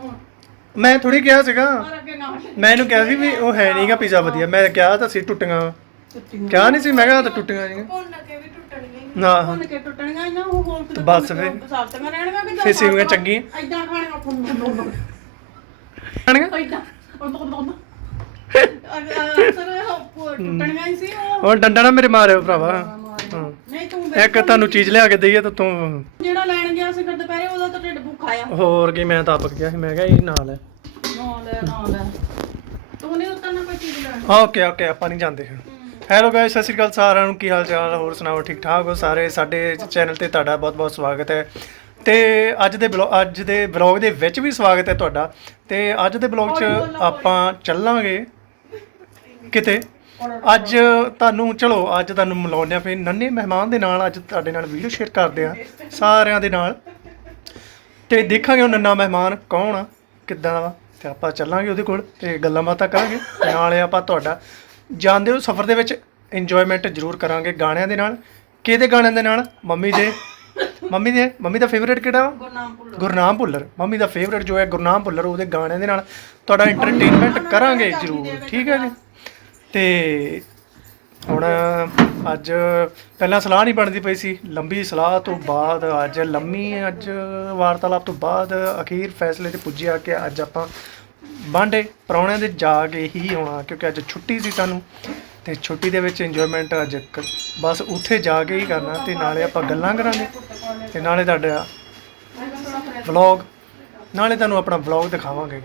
ਹੁਣ। ਮੈਂ ਥੋੜੀ ਕਿਹਾ ਸੀਗਾ। ਪਰ ਅੱਗੇ ਨਾ ਮੈਂ ਇਹਨੂੰ ਕਿਹਾ ਸੀ ਵੀ ਉਹ ਹੈ ਨਹੀਂਗਾ ਪੀਜ਼ਾ ਵਧੀਆ। ਮੈਂ ਕਿਹਾ ਤਾਂ ਸੀ ਟੁੱਟੀਆਂ। ਕਿਹਾ ਨਹੀਂ ਸੀ ਮੈਂ ਕਿਹਾ ਤਾਂ ਟੁੱਟੀਆਂ ਨਹੀਂ ਭੁੰਨ ਕੇ ਵੀ ਟੁੱਟਣਗੇ ਨਾ। ਭੁੰਨ ਕੇ ਟੁੱਟਣੀਆਂ ਇਹਨਾਂ ਉਹ ਹੋਰ ਕਿਤੇ ਬਸ ਭੁੰਨ ਕੇ ਫਿਰ। ਸਾਫਤੀਆਂ ਰਹਿਣਗੀਆਂ ਕਿ ਫਿਰ ਸੇਵੀਆਂ ਚੰਗੀਆਂ। ਐਦਾਂ ਖਾਣੀਆਂ? ਫੁੰਨ ਖਾਣੀਆਂ ਐਦਾਂ ਟੁੱਟਣੀਆਂ ਹੀ ਸੀ ਉਹ ਹੁਣ ਡੰਡਾ ਨਾ ਮੇਰੇ ਮਾਰਿਓ ਭਰਾਵਾ। ਨਹੀਂ ਤੂੰ ਇੱਕ ਤੁਹਾਨੂੰ ਚੀਜ਼ ਲਿਆ ਕੇ ਦਈਏ ਤਾਂ ਤੂੰ ਜਿਹੜਾ ਲੈਣ ਗਿਆ ਸੀ ਫਿਰ ਦੁਪਹਿਰੇ ਉਹਦਾ ਤਾਂ ਢਿੱਡ ਭੁੱਖਾ ਆ। ਹੋਰ ਕੀ ਮੈਂ ਤਾਂ ਆਪਕ ਗਿਆ ਸੀ ਮੈਂ ਕਿਹਾ ਇਹ ਨਾਲ ਹੈ। ਨਾ ਲੈ ਨਾ ਲੈ ਤੂੰ ਨਹੀਂ ਉਤਰਨਾ ਕੋਈ ਚੀਜ਼ ਲੈਣ? ਓਕੇ ਓਕੇ ਆਪਾਂ ਨਹੀਂ ਜਾਂਦੇ ਹਾਂ ਹੈਲੋ ਗਾਇਸ ਸਤਿ ਸ਼੍ਰੀ ਅਕਾਲ ਸਾਰਿਆਂ ਨੂੰ ਕੀ ਹਾਲ ਚਾਲ ਹੋਰ ਸੁਣਾਓ ਠੀਕ ਠਾਕ ਹੋ ਸਾਰੇ? ਸਾਡੇ ਚੈਨਲ ਤੇ ਤੁਹਾਡਾ ਬਹੁਤ ਬਹੁਤ ਸਵਾਗਤ ਹੈ। ਤੇ ਅੱਜ ਦੇ ਬਲੌਗ ਅੱਜ ਦੇ ਬਲੌਗ ਦੇ ਵਿੱਚ ਵੀ ਸਵਾਗਤ ਹੈ ਤੁਹਾਡਾ। ਤੇ ਅੱਜ ਦੇ ਬਲੌਗ 'ਚ ਆਪਾਂ ਚੱਲਾਂਗੇ। ਕਿਤੇ? ਅੱਜ ਤੁਹਾਨੂੰ ਚਲੋ ਅੱਜ ਤੁਹਾਨੂੰ ਮਿਲਾਉਂਦੇ ਆ ਫਿਰ ਨੰਨੇ ਮਹਿਮਾਨ ਦੇ ਨਾਲ ਅੱਜ ਤੁਹਾਡੇ ਨਾਲ ਵੀਡੀਓ ਸ਼ੇਅਰ ਕਰਦੇ ਆ ਸਾਰਿਆਂ ਦੇ ਨਾਲ। ਤੇ ਦੇਖਾਂਗੇ ਉਹ ਨੰਨਾ ਮਹਿਮਾਨ ਕੌਣ ਆ ਕਿੱਦਾਂ ਦਾ ਵਾ ਤੇ ਆਪਾਂ ਚੱਲਾਂਗੇ ਉਹਦੇ ਕੋਲ ਤੇ ਗੱਲਾਂ ਬਾਤਾਂ ਕਰਾਂਗੇ ਨਾਲੇ ਆਪਾਂ ਤੁਹਾਡਾ ਜਾਂਦੇ ਹੋ ਸਫ਼ਰ ਦੇ ਵਿੱਚ ਇੰਜੋਇਮੈਂਟ ਜ਼ਰੂਰ ਕਰਾਂਗੇ ਗਾਣਿਆਂ ਦੇ ਨਾਲ। ਕਿਹਦੇ ਗਾਣਿਆਂ ਦੇ ਨਾਲ? ਮੰਮੀ ਦੇ। ਮੰਮੀ ਦੇ ਮੰਮੀ ਦਾ ਫੇਵਰੇਟ ਕਿਹੜਾ ਵਾ? ਗੁਰਨਾਮ ਭੁੱਲਰ ਗੁਰਨਾਮ ਭੁੱਲਰ। ਮੰਮੀ ਦਾ ਫੇਵਰੇਟ ਜੋ ਹੈ ਗੁਰਨਾਮ ਭੁੱਲਰ ਉਹਦੇ ਗਾਣਿਆਂ ਦੇ ਨਾਲ ਤੁਹਾਡਾ ਐਂਟਰਟੇਨਮੈਂਟ ਕਰਾਂਗੇ ਜ਼ਰੂਰ ਠੀਕ ਹੈ ਜੀ? ਤੇ ਹੁਣ ਅੱਜ ਪਹਿਲਾਂ ਸਲਾਹ ਨਹੀਂ ਬਣਦੀ ਪਈ ਸੀ। ਲੰਬੀ ਸਲਾਹ ਤੋਂ ਬਾਅਦ ਅੱਜ, ਲੰਮੀ ਅੱਜ ਵਾਰਤਾਲਾਪ ਤੋਂ ਬਾਅਦ ਅਖੀਰ ਫੈਸਲੇ ਤੇ ਪੁੱਜਿਆ ਕਿ ਅੱਜ ਆਪਾਂ ਬਾਂਡੇ ਪਰੌਣਿਆਂ ਦੇ ਜਾ ਕੇ ਹੀ ਆਉਣਾ ਕਿਉਂਕਿ ਅੱਜ ਛੁੱਟੀ ਸੀ ਸਾਨੂੰ ਤੇ ਛੁੱਟੀ ਦੇ ਵਿੱਚ ਇੰਜੋਇਮੈਂਟ ਅੱਜ ਬਸ ਉੱਥੇ ਜਾ ਕੇ ਹੀ ਕਰਨਾ ਤੇ ਨਾਲੇ ਆਪਾਂ ਗੱਲਾਂ ਕਰਾਂਗੇ ਤੇ ਨਾਲੇ ਤੁਹਾਡਾ ਵਲੌਗ ਨਾਲੇ ਤੁਹਾਨੂੰ ਆਪਣਾ ਵਲੌਗ ਦਿਖਾਵਾਂਗੇ।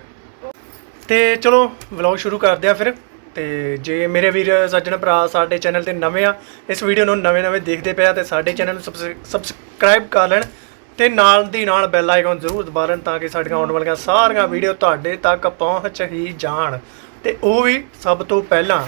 ਤੇ ਚਲੋ ਵਲੌਗ ਸ਼ੁਰੂ ਕਰਦੇ ਆ ਫਿਰ। ਤੇ ਜੇ ਮੇਰੇ ਵੀਰ ਸੱਜਣ ਭਰਾ ਸਾਡੇ ਚੈਨਲ ਤੇ ਨਵੇਂ ਆ, ਇਸ ਵੀਡੀਓ ਨੂੰ ਨਵੇਂ-ਨਵੇਂ ਦੇਖਦੇ ਪਿਆ ਤੇ ਸਾਡੇ ਚੈਨਲ ਨੂੰ ਸਬਸਕ੍ਰਾਈਬ ਕਰ ਲੈਣ ਤੇ ਨਾਲ ਦੀ ਨਾਲ ਬੈਲ ਆਈਕਨ ਜ਼ਰੂਰ ਦਬਾ ਲੈਣ ਤਾਂ ਕਿ ਸਾਡੀਆਂ ਆਉਣ ਵਾਲੀਆਂ ਸਾਰੀਆਂ ਵੀਡੀਓ ਤੁਹਾਡੇ ਤੱਕ ਪਹੁੰਚ ਹੀ ਜਾਣ। ਤੇ ਉਹ ਵੀ ਸਭ ਤੋਂ ਪਹਿਲਾਂ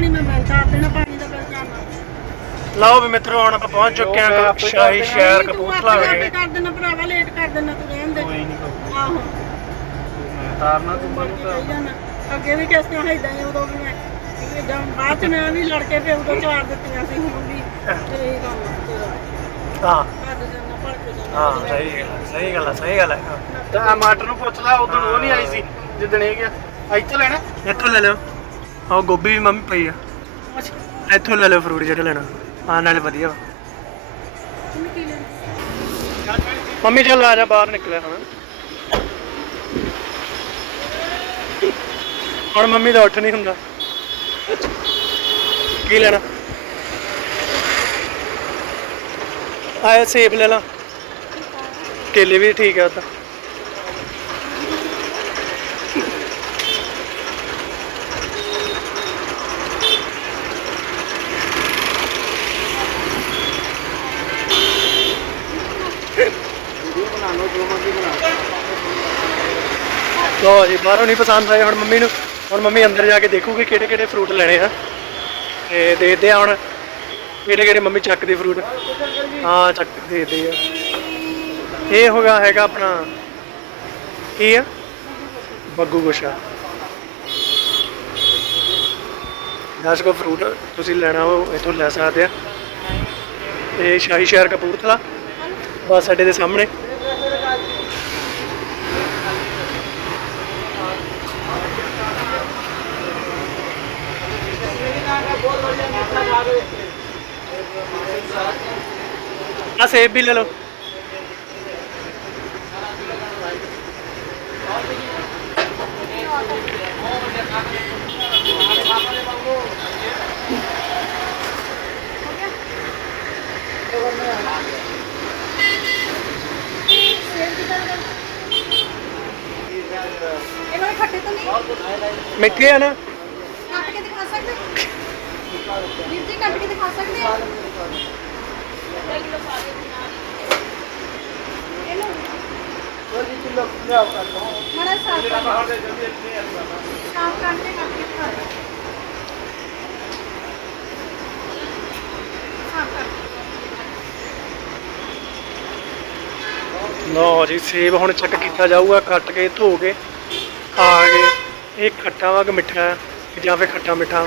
ਰੱਖਣੀ ਮੈਂ ਬਿੱਲ ਚਾਰ ਦੇਣਾ ਪਾਣੀ ਦਾ ਬਿੱਲ ਚਾਰਨਾ ਲਓ ਵੀ ਮਿੱਤਰੋ ਹੁਣ ਆਪਾਂ ਪਹੁੰਚ ਚੁੱਕੇ ਹਾਂ ਸ਼ਾਹੀ ਸ਼ਹਿਰ ਕਪੂਰਥਲਾ ਵਿਖੇ। ਕਰ ਦੇਣਾ ਭਰਾਵਾ ਲੇਟ ਕਰ ਦੇਣਾ ਤੂੰ ਰਹਿਣ ਦੇ। ਕੋਈ ਨਹੀਂ ਆਹੋ। ਤਾਰਨਾ ਤੂੰ ਕਹੀ ਜਾਣਾ। ਅੱਗੇ ਵੀ ਕਿਸ ਤਰ੍ਹਾਂ ਇਦਾਂ ਹੀ ਉਦੋਂ ਵੀ ਮੈਂ ਇਹ ਜਾਂ ਬਾਅਦ ਚ ਮੈਂ ਵੀ ਲੜ ਕੇ ਫਿਰ ਉਦੋਂ ਚਾਰ ਦਿੱਤੀਆਂ ਸੀ ਹੁਣ ਵੀ। ਤੇ ਇਹ ਕੰਮ ਹਾਂ। ਕਰ ਜਾਣਾ ਭੜ ਕੇ ਜਾਣਾ। ਹਾਂ ਸਹੀ ਗੱਲ ਹੈ, ਸਹੀ ਗੱਲ ਹੈ ਸਹੀ ਗੱਲ ਹੈ। ਤਾਂ ਮਾਟਰ ਨੂੰ ਪੁੱਛ ਲਾ ਉਦੋਂ ਉਹ ਨਹੀਂ ਆਈ ਸੀ ਜਿੱਦਣ ਇਹ ਗਿਆ। ਇੱਥੇ ਲੈਣਾ। ਇੱਥੋਂ ਲੈ ਲਿਓ। ਆਹ ਗੋਭੀ ਵੀ ਮੰਮੀ ਪਈ ਆ। ਇੱਥੋਂ ਲੈ ਲਿਓ ਫਰੂਟ ਜਿਹੜਾ ਲੈਣਾ। ਹਾਂ ਨਾਲੇ ਵਧੀਆ ਵਾ। ਮੰਮੀ ਚੱਲ ਆ ਜਾ ਬਾਹਰ ਨਿਕਲਿਆ ਹੁਣ। ਹੁਣ ਮੰਮੀ ਦਾ ਉੱਠ ਨਹੀਂ ਹੁੰਦਾ। ਕੀ ਲੈਣਾ? ਆਇਆ ਸੇਬ ਲੈ ਲਾ। ਕੇਲੇ ਵੀ ਠੀਕ ਆ ਤਾਂ ਬਣਾ ਲਓ ਜੋ ਮਰਜ਼ੀ ਬਣਾ ਲੋ ਜੀ, ਬਾਹਰੋਂ ਨਹੀਂ ਪਸੰਦ ਆਏ, ਹੁਣ ਮੰਮੀ ਨੂੰ ਹੁਣ ਮੰਮੀ ਅੰਦਰ ਜਾ ਕੇ ਦੇਖੂਗੀ ਕਿਹੜੇ ਕਿਹੜੇ ਫਰੂਟ ਲੈਣੇ ਆ। ਤੇ ਦੇਖਦੇ ਆ ਹੁਣ ਕਿਹੜੇ ਕਿਹੜੇ ਮੰਮੀ ਚੱਕਦੇ ਫਰੂਟ ਹਾਂ, ਚੱਕ ਦੇਖਦੇ ਆ। ਇਹ ਹੋਗਾ ਹੈਗਾ ਆਪਣਾ, ਕੀ ਆ? ਬੱਗੂ ਗੋਸ਼ਾ। ਦਸ ਕੋ ਫਰੂਟ ਤੁਸੀਂ ਲੈਣਾ ਹੋ ਇੱਥੋਂ ਲੈ ਸਕਦੇ ਆ। ਤੇ ਸ਼ਾਹੀ ਸ਼ਹਿਰ ਕਪੂਰਥਲਾ, ਬਸ ਸਾਡੇ ਦੇ ਸਾਹਮਣੇ। ਆ ਸੇਬ ਵੀ ਲੈ ਲਓ। ਇਹਨਾਂ ਦੇ ਖੱਟੇ ਤਾਂ ਨਹੀਂ। ਮਿੱਠੇ ਆ ਨਾ। ਕੱਟ ਕੇ ਦਿਖਾ ਸਕਦੇ ਵੀਰ ਜੀ ਸੇਬ ਹੁਣ ਚੈੱਕ ਕੀਤਾ ਜਾਊਗਾ, ਕੱਟ ਕੇ, ਧੋ ਕੇ ਆ ਕੇ। ਇਹ ਖੱਟਾ ਵਾ ਕਿ ਮਿੱਠਾ ਜਾਂ ਫਿਰ ਖੱਟਾ ਮਿੱਠਾ।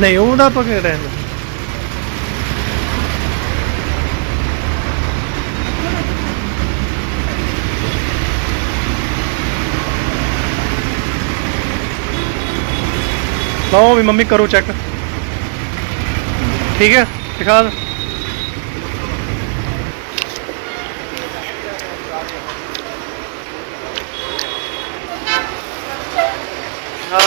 ਨਹੀਂ ਉਹਦਾ ਆਪਾਂ ਕਿਹੜਾ ਰਹਿੰਦਾ ਲਓ ਵੀ ਮੰਮੀ ਕਰੋ ਚੈੱਕ ਠੀਕ ਹੈ ਦਿਖਾ ਦਿਓ।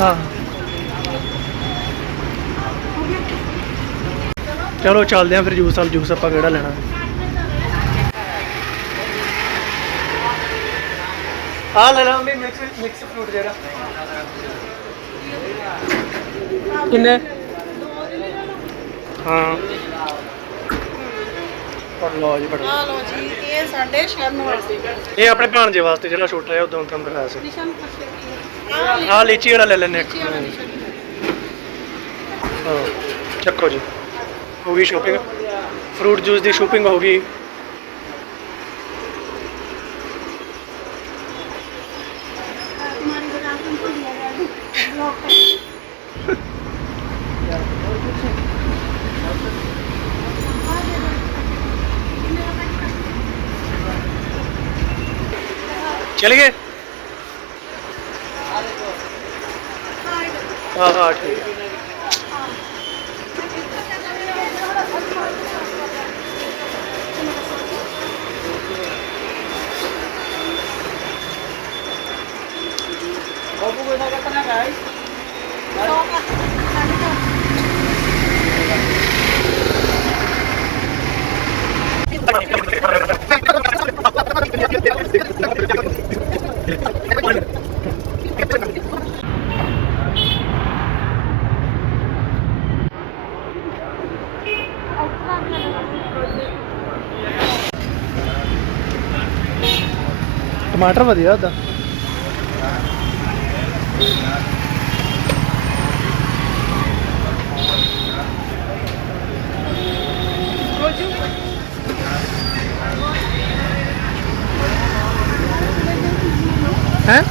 ਹਾਂ। ਚਲੋ ਚੱਲਦੇ ਆਂ ਫਿਰ ਜੂਸ ਵਾਲ ਜੂਸ ਆਪਾਂ ਕਿਹੜਾ ਲੈਣਾ। ਆ ਲੈ ਲਾ ਮੈਂ ਮਿਕਸ ਮਿਕਸ ਫਰੂਟ ਜਿਹੜਾ। ਕਿੰਨੇ? ਹਾਂ। ਪਰ ਲਓ ਜੀ ਬੜਾ। ਆ ਲਓ ਜੀ ਇਹ ਸਾਡੇ ਸ਼ਰਨ ਵਾਸਤੇ ਇਹ ਆਪਣੇ ਭਾਣਜੇ ਵਾਸਤੇ ਜਿਹੜਾ ਛੋਟਾ ਜਿਹਾ ਉਦੋਂ ਤੁਹਾਨੂੰ ਦਿਖਾਇਆ ਸੀ। ਨਿਸ਼ਾਨ ਖੁਸ਼ੀ ਆ ਲੀਚੀ ਵਾਲਾ ਲੈ ਲੈਣੇ ਇੱਕ ਵਾਲਾ ਨਿਸ਼ਾਨ ਹਾਂ ਚੱਕੋ ਜੀ ਹੋ ਗਈ ਸ਼ੋਪਿੰਗ ਫਰੂਟ ਜੂਸ ਦੀ ਸ਼ੋਪਿੰਗ ਹੋ ਗਈ तुम्हारी ਹਾਂ ਹਾਂ ਠੀਕ। ਟਮਾਟਰ ਵਧੀਆ ਉਹਦਾ। ਹੈ?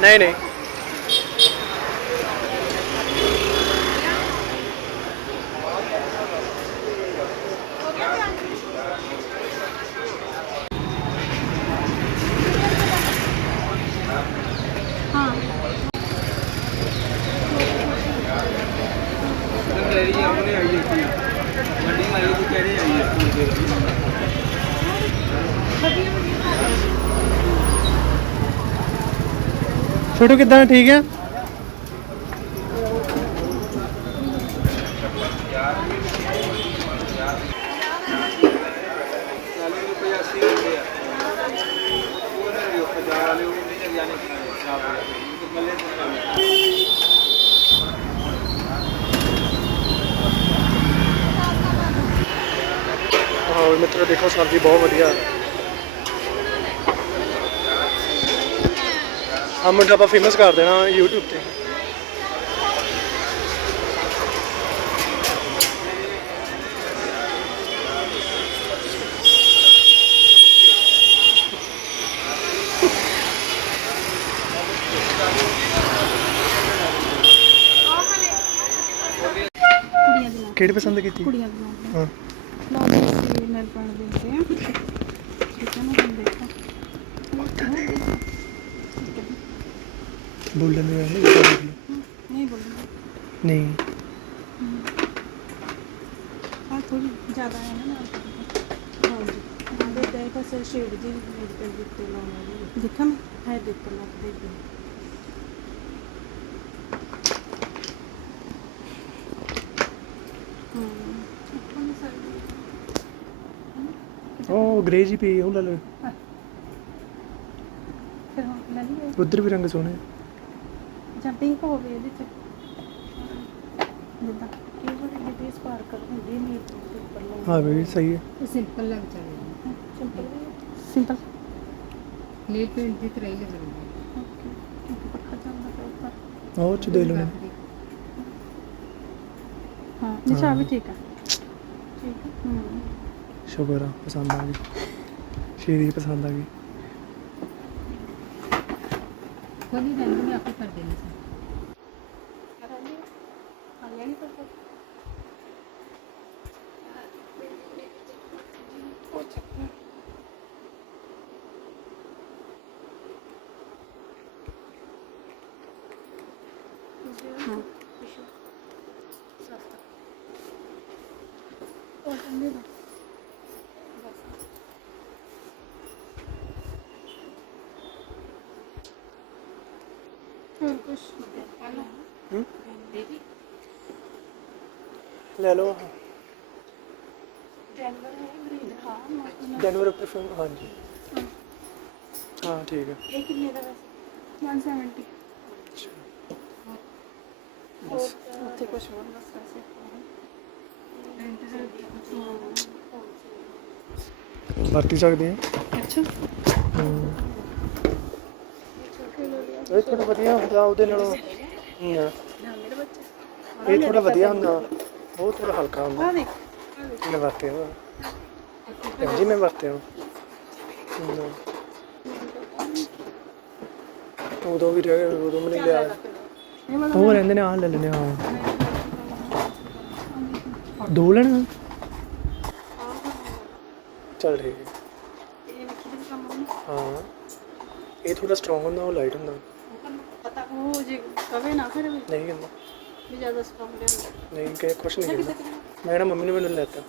ਨਹੀਂ ਨਹੀਂ। ਛੋਟੂ ਕਿਦਾਂ ਠੀਕ ਹੈ ਹਾਂ ਮਿੱਤਰੋ ਦੇਖੋ ਸਬਜ਼ੀ ਬਹੁਤ ਵਧੀਆ ਆ ਮੁੰਡਾ ਆਪਾਂ ਫੇਮਸ ਕਰ ਦੇਣਾ YouTube ਤੇ। ਕਿਹੜੀ ਪਸੰਦ ਕੀਤੀ? ਕੁੜੀਆਂ ਦੇ ਨਾਲ ਹਾਂ। ਜੀ ਅਸੀਂ ਨੈਲ ਪੈਣ ਦਿੰਦੇ ਆ। ਠੀਕ ਹੈ ਨਾ ਦੇਖੋ। ਬੋਲਣ ਨੂੰ ਨਹੀਂ ਬੋਲਣਾ ਨਹੀਂ ਆ ਥੋੜੀ ਜ਼ਿਆਦਾ ਹੈ ਨਾ ਉਹ ਗ੍ਰੇ ਜੀ ਪਈ ਉਹ ਲੈ ਲੈ ਫਿਰ ਹੁਣ ਲੈ ਲਈਏ। ਉਧਰ ਵੀ ਰੰਗ ਸੋਹਣੇ ਆ। ਪਿੰਕ ਹੋਵੇ ਇਹਦੇ ਚ ਜਿੱਦਾਂ ਕਿ ਉਹ ਜਿਹੜੀ ਸਪਾਰਕਲ ਹੁੰਦੀ ਨਹੀਂ ਉੱਪਰ ਲਾਉਣ ਹਾਂ ਵੀ ਸਹੀ ਹੈ ਸਿੰਪਲ ਲੱਗ ਚੱਲੇ ਸਿੰਪਲ ਸਿੰਪਲ ਨੀਲ ਪੇਂਟ ਦੀ ਤਰ੍ਹਾਂ ਹੀ ਲੱਗਦੀ ਓਕੇ ਕਿਉਂਕਿ ਪੱਖਾ ਚੱਲਦਾ ਪਿਆ ਉੱਪਰ ਉਹ ਚ ਦੇ ਲਓ ਨੇ ਹਾਂ ਨਿਸ਼ਾ ਵੀ ਠੀਕ ਆ ਠੀਕ ਆ ਹੂੰ ਸ਼ੁਕਰ ਆ ਪਸੰਦ ਆ ਗਈ ਸ਼ੇਰੀ ਪਸੰਦ ਆ ਗਈ ਖੋਲੀ ਰਹਿੰਦੀ ਨਹੀਂ ਆਪੇ ਕਰ ਦੇਣੀ ਸੀ ਹੋਰ ਕੁਛ ਲੈ ਲਓ ਡੈਨਵਰ ਹੈ ਗ੍ਰੀਨ ਹਾਂ ਮੌਸਮ ਜਨਵਰੀ ਪਰਫਿਊਮ ਹਾਂਜੀ। ਹਾਂ। ਠੀਕ ਹੈ। ਇਹ ਕਿੰਨੇ ਦਾ ਵੈਸੇ? 170 ਉੱਥੇ ਕੁਝ ਹੋਰ ਬਸ ਵੈਸੇ ਵਰਤ ਹੀ ਸਕਦੇ ਆ ਅੱਛਾ। ਇਹ ਥੋੜਾ ਵਧੀਆ ਹੁੰਦਾ ਉਹਦੇ ਨਾਲੋਂ ਹਮ, ਇਹ ਥੋੜਾ ਵਧੀਆ ਹੁੰਦਾ ਉਹ ਥੋੜਾ ਹਲਕਾ ਹੁੰਦਾ। ਆ ਦੇਖ। ਭੈਣ ਜੀ ਮੈਂ ਵਰਤਿਆ ਵਾ ਹਮ। ਉਦੋਂ ਵੀ ਰਹਿ ਉਦੋਂ ਵੀ ਨਹੀਂ ਲਿਆ। ਉਹ ਰਹਿੰਦੇ ਨੇ ਆਹ ਲੈ ਲੈਣੇ ਹਾਂ ਦੋ ਲੈਣਾ? ਚੱਲ ਠੀਕ ਹੈ। ਹਾਂ। ਇਹ ਥੋੜਾ ਸਟਰੋਂਗ ਹੁੰਦਾ ਉਹ ਲਾਈਟ ਹੁੰਦਾ। ਪਤਾ ਉਹ ਜੇ ਕਵੇ ਨਾ ਫਿਰ ਨਹੀਂ ਕਹਿੰਦਾ। ਵੀ ਜ਼ਿਆਦਾ ਸਟਰੋਂਗ ਨਹੀਂ ਕਿ ਕੁਛ ਨਹੀਂ ਕਹਿੰਦਾ। ਮੈਡਮ ਮੰਮੀ ਨੇ ਮੈਨੂੰ ਲੈਤਾ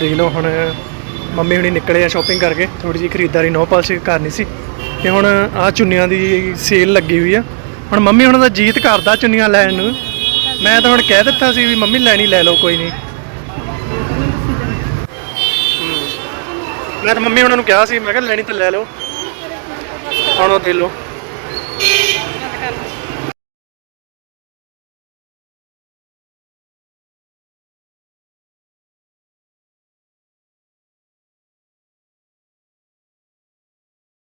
ਦੇਖ ਲਓ ਹੁਣ ਮੰਮੀ ਹੁਣੀ ਨਿਕਲੇ ਆ ਸ਼ਾਪਿੰਗ ਕਰਕੇ ਥੋੜੀ ਜਿਹੀ ਖਰੀਦਦਾਰੀ ਨੋ ਪਾਲਸ਼ ਕਰਨੀ ਸੀ ਤੇ ਹੁਣ ਆ ਚੁੰਨੀਆਂ ਦੀ ਸੇਲ ਲੱਗੀ ਹੋਈ ਆ। ਹੁਣ ਮੰਮੀ ਹੁਣ ਦਾ ਜੀਤ ਕਰਦਾ ਚੁੰਨੀਆਂ ਲੈਣ ਨੂੰ। ਮੈਂ ਤਾਂ ਹੁਣ ਕਹਿ ਦਿੱਤਾ ਸੀ ਵੀ ਮੰਮੀ ਲੈਣੀ ਲੈ ਲਓ, ਕੋਈ ਨਹੀਂ। ਮੈਂ ਤਾਂ ਮੰਮੀ ਉਹਨਾਂ ਨੂੰ ਕਿਹਾ ਸੀ, ਮੈਂ ਕਿਹਾ ਲੈਣੀ ਤਾਂ ਲੈ ਲਓ। ਹੁਣ ਉਹ ਦੇ ਲਓ।